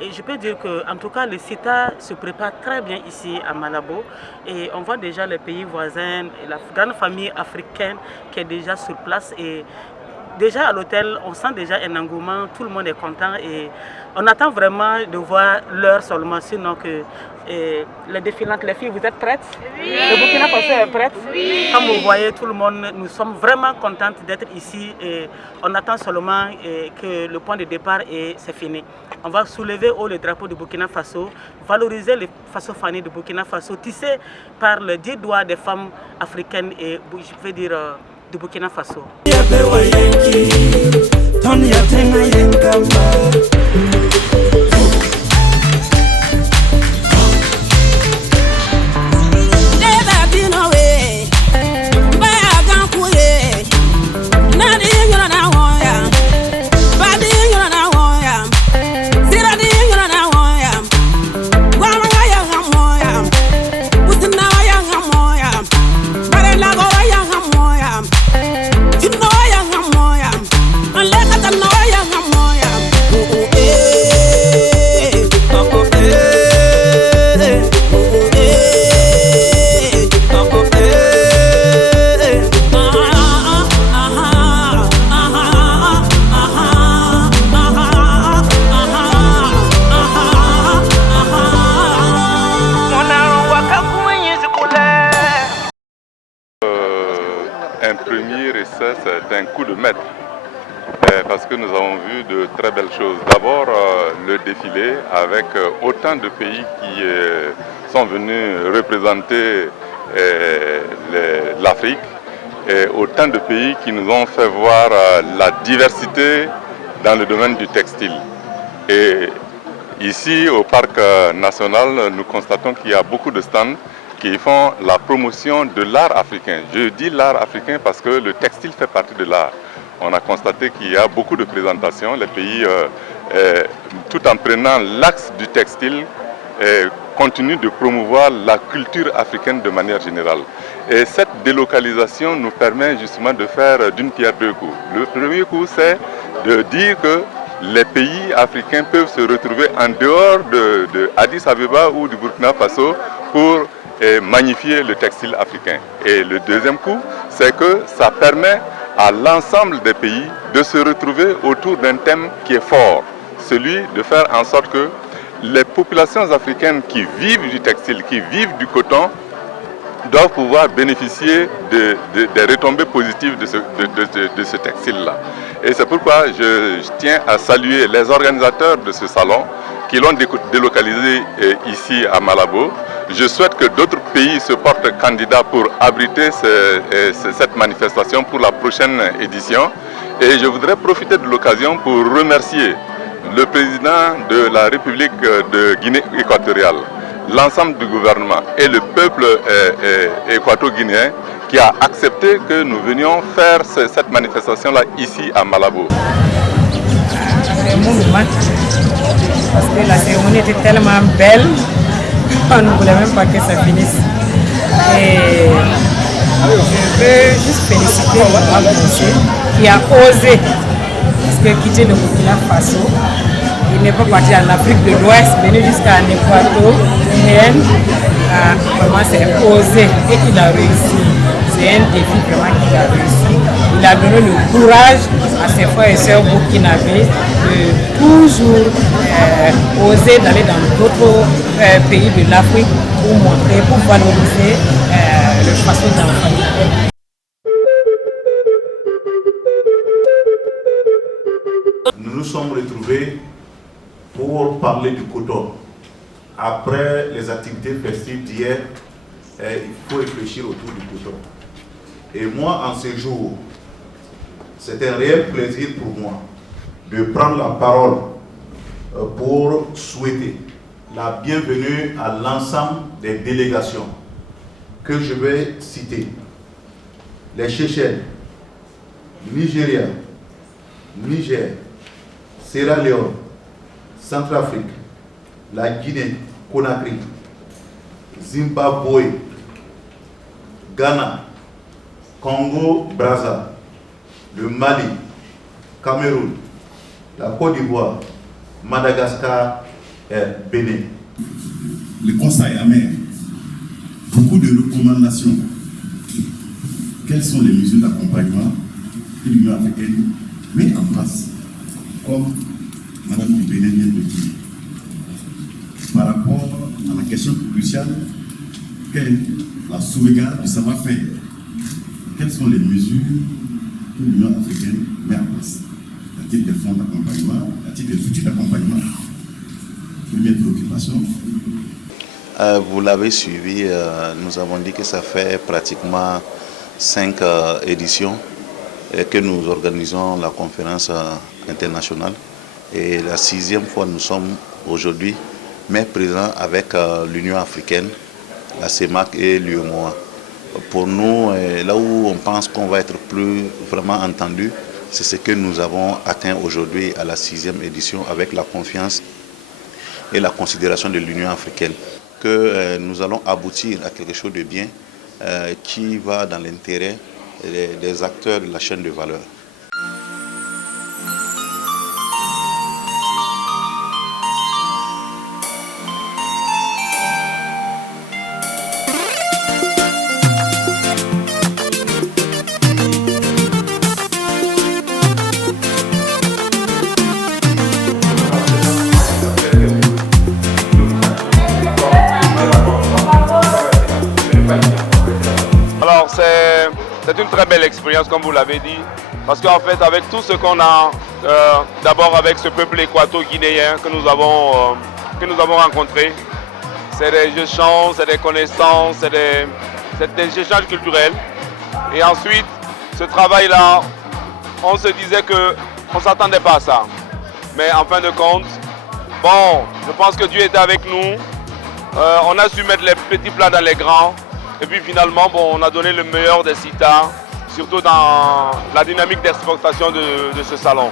Et je peux dire que, en tout cas, le CETA se prépare très bien ici à Malabo et on voit déjà les pays voisins et la grande famille africaine qui est déjà sur place. Et déjà à l'hôtel, on sent déjà un engouement, tout le monde est content et on attend vraiment de voir l'heure seulement, sinon que les défilantes, les filles, vous êtes prêtes? Oui. Le Burkina Faso est prête? Oui. Comme vous voyez, tout le monde, nous sommes vraiment contents d'être ici et on attend seulement que le point de départ et c'est fini. On va soulever haut le drapeau du Burkina Faso, valoriser les Faso-Fani du Burkina Faso, tissé par les 10 doigts des femmes africaines et, je veux dire, du Burkina Faso. Un premier essai, c'est un coup de maître, parce que nous avons vu de très belles choses. D'abord, le défilé avec autant de pays qui sont venus représenter l'Afrique, et autant de pays qui nous ont fait voir la diversité dans le domaine du textile. Et ici, au Parc national, nous constatons qu'il y a beaucoup de stands qui font la promotion de l'art africain. Je dis l'art africain parce que le textile fait partie de l'art. On a constaté qu'il y a beaucoup de présentations. Les pays, tout en prenant l'axe du textile, continuent de promouvoir la culture africaine de manière générale. Et cette délocalisation nous permet justement de faire d'une pierre deux coups. Le premier coup, c'est de dire que les pays africains peuvent se retrouver en dehors de Addis Abeba ou du Burkina Faso pour magnifier le textile africain. Et le deuxième coup, c'est que ça permet à l'ensemble des pays de se retrouver autour d'un thème qui est fort, celui de faire en sorte que les populations africaines qui vivent du textile, qui vivent du coton, doivent pouvoir bénéficier des retombées positives de ce textile-là. Et c'est pourquoi je tiens à saluer les organisateurs de ce salon qui l'ont délocalisé ici à Malabo. Je souhaite que d'autres pays se portent candidats pour abriter cette manifestation pour la prochaine édition. Et je voudrais profiter de l'occasion pour remercier le président de la République de Guinée équatoriale, l'ensemble du gouvernement et le peuple équato-guinéen qui a accepté que nous venions faire cette manifestation-là ici à Malabo. Parce que la cérémonie était tellement belle, on ne voulait même pas que ça finisse. Et je veux juste féliciter le monsieur qui a osé, parce que quitter le Burkina Faso, il n'est pas parti en Afrique de l'Ouest, venu jusqu'à l'Équateur guinéenne, vraiment c'est osé et il a réussi. C'est un défi vraiment qu'il a réussi. Il a donné le courage à ses frères et sœurs burkinabés de toujours oser d'aller dans d'autres pays de l'Afrique pour montrer, pour valoriser le façon d'enfant. Nous nous sommes retrouvés pour parler du coton. Après les activités festives d'hier, il faut réfléchir autour du coton. Et moi, en ce jour, c'est un réel plaisir pour moi de prendre la parole pour souhaiter la bienvenue à l'ensemble des délégations que je vais citer. Les Seychelles, Nigeria, Niger, Sierra Leone, Centrafrique, la Guinée, Conakry, Zimbabwe, Ghana, Congo, Brazza, le Mali, Cameroun, la Côte d'Ivoire, Madagascar et Bénin. Le Conseil amer beaucoup de recommandations. Quelles sont les mesures d'accompagnement que l'Union africaine met en place, comme Mme Bénin vient de dire, par rapport à la question cruciale quelle est la sauvegarde du savoir-faire. Quelles sont les mesures que l'Union africaine met en place? Y a-t-il des fonds d'accompagnement? Y a-t-il des outils d'accompagnement? Première préoccupation. Vous l'avez suivi, nous avons dit que ça fait pratiquement 5 éditions que nous organisons la conférence internationale. Et la 6e fois, nous sommes aujourd'hui, mais présents avec l'Union africaine, la CEMAC et l'UEMOA. Pour nous, là où on pense qu'on va être plus vraiment entendu, c'est ce que nous avons atteint aujourd'hui à la 6e édition avec la confiance et la considération de l'Union africaine. Que nous allons aboutir à quelque chose de bien qui va dans l'intérêt des acteurs de la chaîne de valeur. Alors c'est une très belle expérience comme vous l'avez dit, parce qu'en fait avec tout ce qu'on a, d'abord avec ce peuple équato-guinéen que nous avons rencontré, c'est des échanges, c'est des connaissances, c'est des échanges culturels. Et ensuite, ce travail-là, on se disait qu'on ne s'attendait pas à ça. Mais en fin de compte, bon, je pense que Dieu était avec nous. On a su mettre les petits plats dans les grands. Et puis finalement, bon, on a donné le meilleur des citas, surtout dans la dynamique d'exportation de ce salon.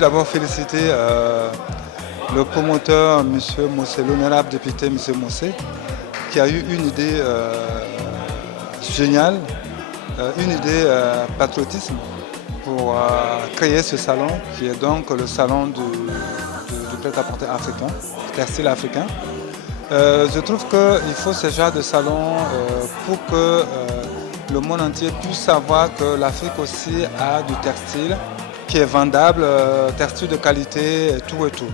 D'abord féliciter le promoteur, M. Mossé, l'honorable député M. Mossé, qui a eu une idée géniale, une idée patriotisme pour créer ce salon, qui est donc le salon du prêt-à-porter africain, textile africain. Je trouve qu'il faut ce genre de salon pour que le monde entier puisse savoir que l'Afrique aussi a du textile qui est vendable, textile de qualité et tout et tout.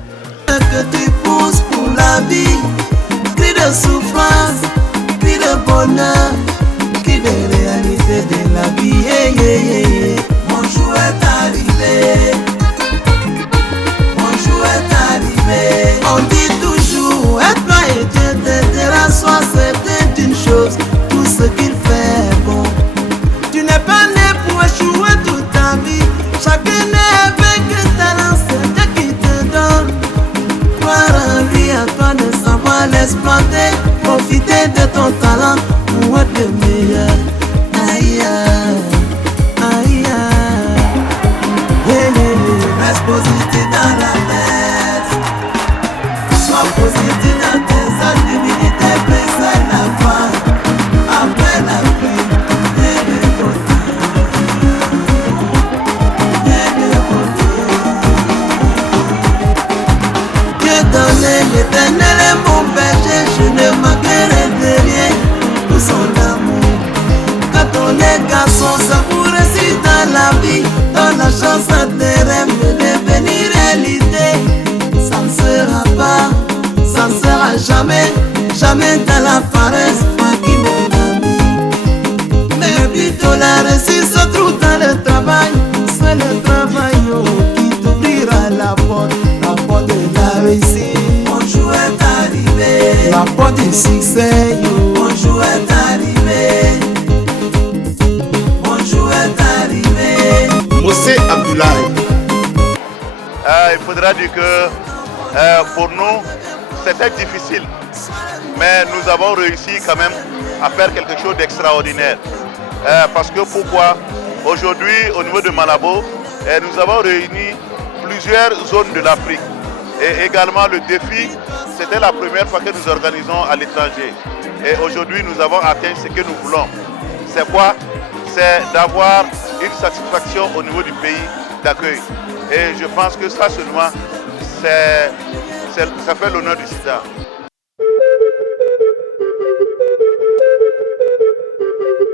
Que tu pousses pour la vie, cri de souffrance, cri de bonheur, cri de réalité de la vie. Hey, hey, hey. Mon jour est arrivé, mon jour est arrivé. On dit toujours, être et Dieu t'aidera, sois certain d'une chose, tout ce qu'il fait est bon. Tu n'es pas né pour échouer toute ta vie. Chacun est avec un talent. chanter, profiter de ton talent pour être le meilleur. Aïe, aïe, aïe. Reste positif dans la tête. Sois positif dans tes actes d'humilité, baisse la foi. Après la pluie, et le côté. Dieu donné, l'Éternel est mon berger, je ne manquerai de rien pour son amour. Quand on est garçon, ça vous réussit dans la vie. Donne la chance à tes rêves de devenir réalité. Ça ne sera pas, ça ne sera jamais, jamais dans la paresse, moi qui mon ami. Mais plutôt la réussite se trouve dans le travail. C'est le travail qui t'ouvrira la porte de la réussite. Mon jour est arrivé, la porte du succès. Mon jour est arrivé. Mosé Abdoulaye. Il faudra dire que pour nous, c'était difficile. Mais nous avons réussi quand même à faire quelque chose d'extraordinaire. Parce que pourquoi? Aujourd'hui, au niveau de Malabo, nous avons réuni plusieurs zones de l'Afrique. Et également le défi, c'était la première fois que nous organisons à l'étranger. Et aujourd'hui, nous avons atteint ce que nous voulons. C'est quoi? C'est d'avoir une satisfaction au niveau du pays d'accueil. Et je pense que ça seulement, ça fait l'honneur du SIDA.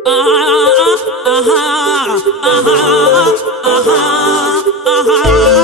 Ah, ah, ah, ah, ah, ah, ah, ah.